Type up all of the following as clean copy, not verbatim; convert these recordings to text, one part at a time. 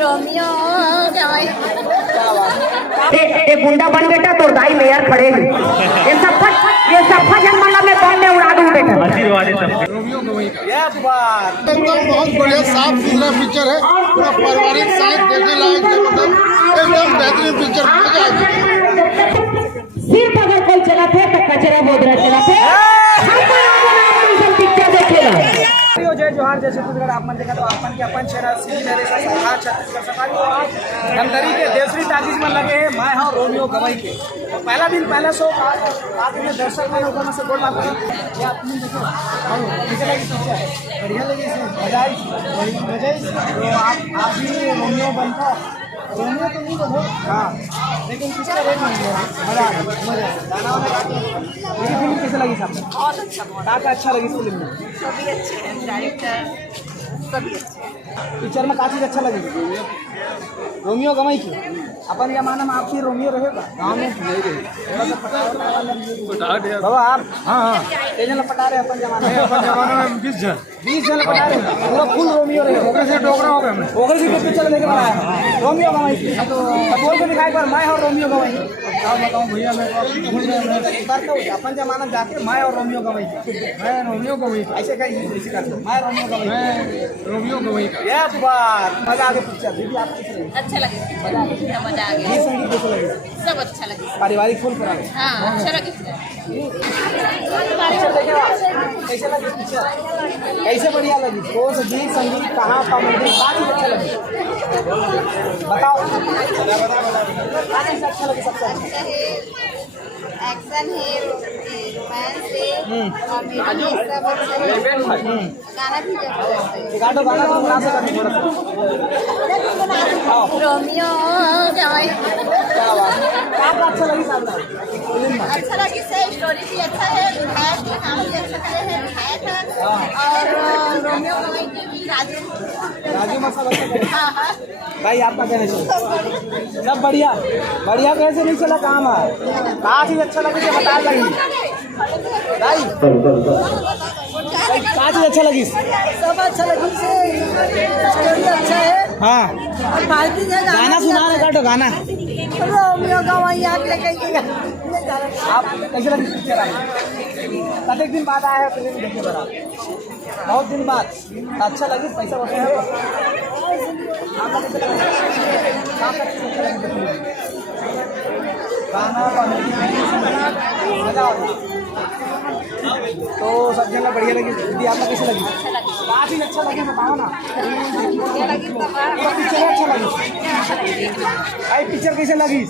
Romeo ये गुंडा बन बेटा तो दाई में यार खड़े हैं। ये सब जन्म में कौन ने उड़ा दूं बेटा। आशीर्वाद है सबके। एकदम बहुत बढ़िया साफ सुथरा पिक्चर है, पूरा पारिवारिक साइड देखने लायक जबरदस्त एकदम बेहतरीन पिक्चर। मजा आ गया। सिर्फ अगर कोई चला थे तो कचरा बोधरा चला थे पिक्चर देखेगा। जय जोहार जय छत्तीसगढ़। आप मन देखा तो अपन के अपन शहर सिटी नरेश सरकार छत्तीसगढ़ सफारी तो आज धमतरी के देवश्री टाकीज में लगे हैं। मैं हाँ रोमियो गवई के तो पहला दिन पहला शो आज में दर्शक में ऊपर में से बोल रहा था आपने देखो कैसे लगी पिक्चर। बढ़िया लगी, मजा आई तो आप भी रोमियो बनता रोमियो तो नहीं बनो हाँ, लेकिन पिक्चर एक मजा आ गया। गाना वाला फिल्म कैसे लगी साहब? बहुत अच्छा, क्या अच्छा लगी फिल्म में? सभी अच्छे हैं, डायरेक्टर सभी अच्छे हैं। पिक्चर में क्या चीज़ अच्छा लगी? रोमियो गवई की अपन जमाना में आपकी रोमियो रहेगा गाँव में बाबा आप हाँ टेंशन पटा रहे अपन जमाना में 20 जन पटा रहे पूरा फुल रोमियो रहेगा से डोगरा हो गया मैं ओकर से पिक्चर लेके बनाया रोमियो गवई की तो बोल के दिखाई पर मैं और रोमियो गवई बताऊं भैया मैं एक बार तो अपन जमाना जाके मैं और रोमियो गवई मैं रोमियो गवई ऐसे कहीं ऐसे कर मैं रोमियो गवई मैं रोमियो गवई ये बात मजा आ गया पिक्चर दीदी आप अच्छा लगे, मजा आ गया। ये संगीत कैसे लगे? सब अच्छा लगे, पारिवारिक फुल पूरा हाँ अच्छा लगे। पिक्चर देखे कैसे लगी पिक्चर? कैसे बढ़िया लगी? कौन सा गीत संगीत कहाँ कॉमेडी काफी अच्छा लगी बताओ अच्छा लगे सबसे अच्छा एक्शन है, रोमांस है, कॉमेडी सब अच्छा है। गाना भी जबरदस्त है। गाना तो बना सकते थोड़ा सा रोमियो गवई क्या अच्छा लगी साहब? अच्छा लगी से स्टोरी भी अच्छा है, विधायक के काम भी अच्छा करे हैं विधायक है और रोमियो गवई की भी राजू मसाला हाँ हाँ भाई आपका कहना चाहिए सब बढ़िया बढ़िया कैसे नहीं चला काम है कहाँ चीज अच्छा लगी तो बता लगी भाई कहाँ चीज अच्छा लगी? सब अच्छा लगी से स्टोरी अच्छा है। हाँ और फाइटिंग है, गाना सुना रहे काटो गाना रोमियो गवई आप लेके आप कैसे लगी पिक्चर? आई कतने दिन बाद आया है फिल्म देखे बड़ा बहुत दिन बाद अच्छा लगी पैसा वसूल है गाना मजा आ गया तो सब जगह बढ़िया लगी। दीदी आपको कैसे लगी? काफी अच्छा लगे बताओ ना पिक्चर अच्छा लगी भाई पिक्चर कैसे लगी?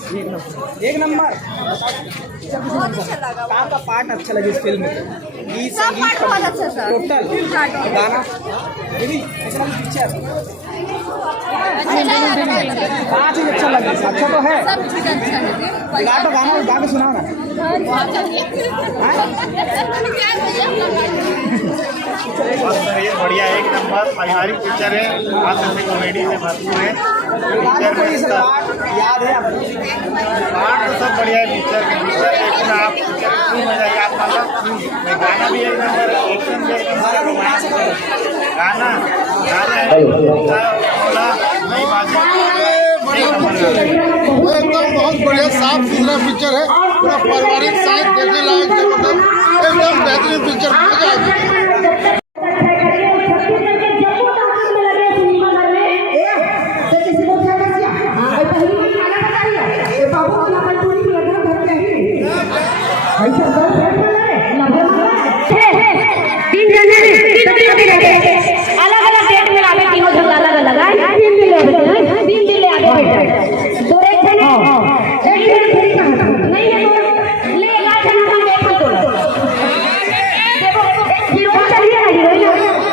एक नंबर पिक्चर कैसे लगा? आपका पार्ट अच्छा लगी इस फिल्म में गीत संगीत टोटल गाना दीदी कैसे लगी पिक्चर? कहाँ चीज अच्छा लगी? अच्छा तो है गा तो गाना गा के सुनाओ ना बढ़िया एक नंबर पारिवारिक पिक्चर है, खास से कॉमेडी से भरपूर है। पिक्चर में याद है पार्ट तो सब बढ़िया है। पिक्चर देखना आप पिक्चर फुल मजा आएगा। आप मतलब गाना भी एक नंबर, एक्शन भी एक नंबर, रोमांस गाना नई बात एकदम बहुत बढ़िया साफ सुथरा पिक्चर है, पूरा पारिवारिक साइड देखने लायक जबरदस्त एकदम बेहतरीन पिक्चर। मजा आ गया। अलग अलग डेट में लावे तीनों झगड़ा अलग अलग है 3 दिन ले आगे तो एक जने नहीं है लेगा जना देखो तो देखो हीरो चाहिए ना हीरोइन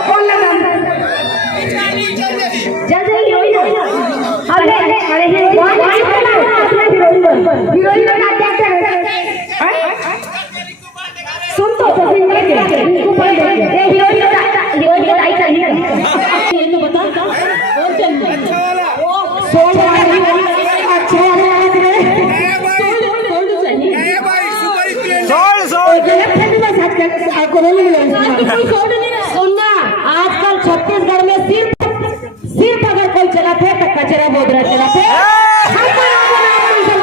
कौन लगा जल्दी हीरोइन अरे हीरोइन का क्या है सुन तो इनको पढ़ दे हीरोइन आई चाहिए तो बता कौन चाहिए सोल अच्छा सुनना आजकल छत्तीसगढ़ में सिर्फ अगर कोई चला थे तो कचरा है वो तरफ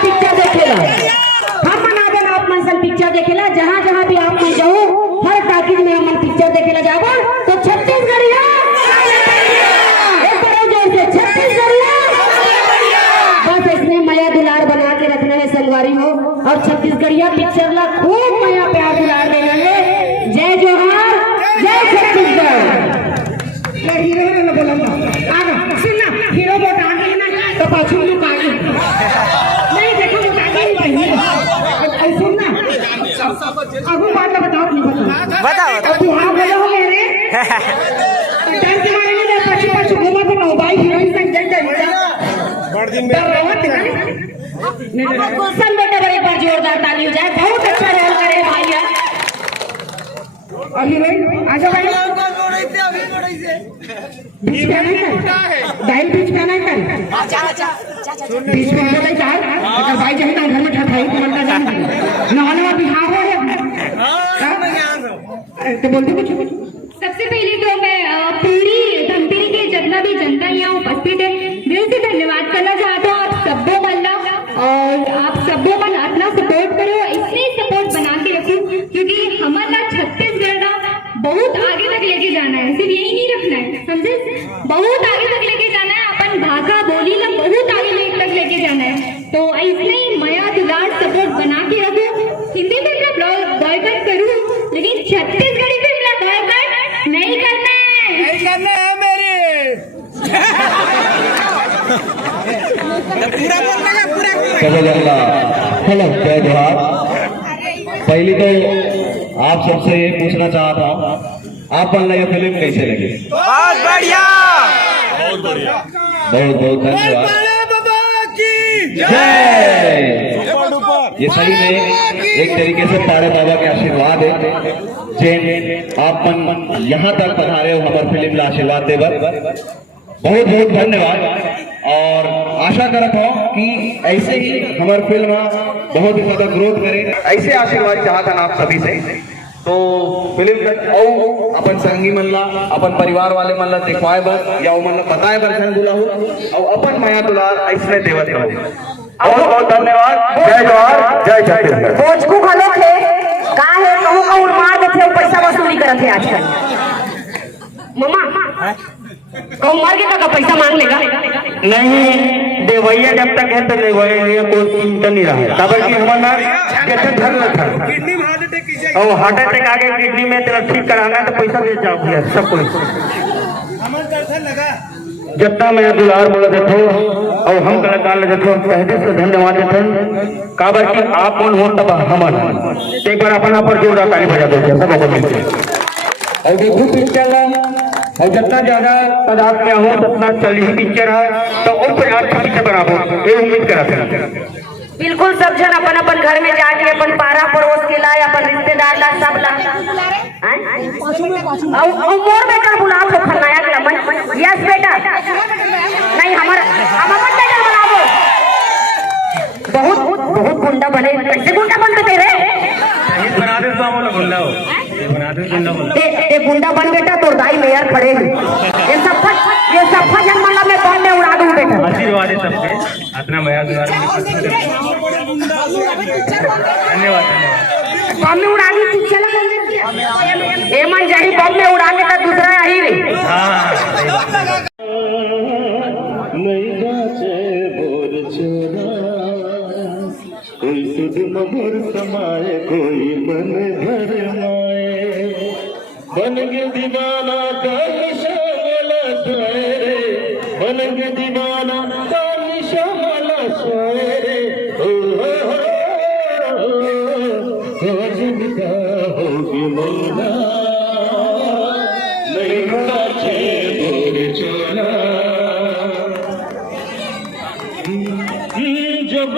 पिक्चर देखेला, हम आप मनसन पिक्चर देखेला। जहाँ जहाँ भी आप मन जाओ, हर टाकिज में हम पिक्चर देखेला जाओ तो छत्तीसगढ़िया छत्तीसगढ़िया बस इसने माया दुलार बना के रखना है संगवारी हो। और छत्तीसगढ़िया पिक्चर ला खूब माया प्यार दुलार देना है। जय जोहार, जय छत्तीसगढ़। हीरो ने बोला आगा सुनना, हीरो बोट आगे ना तो पाछू में आगे नहीं देखो तो आगे ही पहले सुनना। अब बात बताओ, नहीं बताओ तू हाँ बोलो हो मेरे टाइम के बारे में पाछू पाछू घुमा तो कहो भाई हीरोइन संग जग जाए बड़ दिन नहीं गुलशन बेटा बड़े पर जोरदार ताली हो जाए। बहुत अच्छा रोल करे भाई यार। और हीरोइन आ जाओ भाई, बीच में नहीं कर दाई, बीच में नहीं कर बीच में हो गई चार अगर भाई जब घर में ठठाई तो बनता जाए नवानवा बिहार है तो बोलते कुछ। सबसे पहले तो मैं पूरी धमतरी के जितना भी जनता यहाँ उपस्थित है दिल से धन्यवाद करना चाहता हूँ। आप सबो मन और आप सबो मन अपना सपोर्ट करो, इसलिए सपोर्ट बना के रखो क्योंकि हमारा छत्तीसगढ़ का बहुत आगे तक लेके जाना है। सिर्फ यही नहीं रखना है, समझे, बहुत आगे तक लेके जाना है। अपन भाषा बोली ला बहुत आगे तक लेके जाना है। तो इसलिए माया दुलार सपोर्ट बना के रखो। हिंदी फिल्म में बॉयकॉट करूँ लेकिन छत्तीसगढ़ी फिल्म में बॉयकॉट नहीं करना है, नहीं करना है मेरे हेलो जय जोहार। पहली तो आप सबसे ये पूछना चाहता हूँ, आप मन ये फिल्म कैसे लगी? बहुत बढ़िया, बहुत बहुत धन्यवाद। ये सही में एक तरीके से तारे बाबा के आशीर्वाद है जिन आप मन यहाँ तक पधारे हो हमारे फिल्म का आशीर्वाद देवर। बहुत बहुत धन्यवाद और आशा करता हूँ कि ऐसे ही हमारी फिल्म बहुत ही ज्यादा ग्रोथ करे। ऐसे आशीर्वाद चाहता ना आप सभी से। तो फिल्म अपन संगी मन ला, अपन परिवार वाले मन ला दिखवाए बर या मन ला बताए बर खन बुला हो और अपन माया दुलार ऐसे देवत रहो। बहुत बहुत धन्यवाद। जय जोहार, जय छत्तीसगढ़। भोज को खलो थे का है कहूं कहूं मार देते और पैसा वसूली करत है आजकल। मम्मा कहूं मार के का पैसा मांग लेगा? नहीं देवैया जब तक है तो देवैया कोई चिंता नहीं रहा। तब कि हमारा कैसे धर था किडनी में हार्ट अटैक की और हार्ट अटैक आगे किडनी में तेरा ठीक कराना है तो पैसा दे जाओ सब कुछ। हमन दर्शन लगा जितना मैं दुलार बोला देखो और हम कलाकार लगे देखो पहले से धन्यवाद देते काबर कि आप कौन हो तब हमन एक बार अपना पर जोरदार ताली बजा दो सब को मिलके। और देखो पिक्चर और जितना ज्यादा पदार्थ में हो उतना चल ही पिक्चर है तो और प्रयास पिक्चर बनाबो ये उम्मीद करते। बिल्कुल सब जन अपन अपन घर में जाके अपन पारा पड़ोस के लाए अपन रिश्तेदार ला सब ला और मोर बेटा बुलाओ तो खलनायक ला मन। यस बेटा नहीं हम अपन बेटा बुलाओ। बहुत बहुत गुंडा बने, कैसे गुंडा बनते तेरे? बना दे तो हम गुंडा हो, ये बना दे गुंडा बन। ये गुंडा बन बेटा तो दाई में यार खड़े हैं। ये सब जन्म में बम में उड़ा दूं बेटा। आशीर्वाद है सबके अपना मया दुलार धन्यवाद। बम में उड़ानी तू चला ए मन जाही बम में उड़ा के तो दूसरा आई रे। नहीं बाचे बोर छोरा कोई सुध मधुर समाए कोई मन भरमाए बन के दीवाना का निशा वाला सोए बन के दीवाना का निशा वाला सोए जिनका होगी मैना नहीं बाचे बोर छोरा जब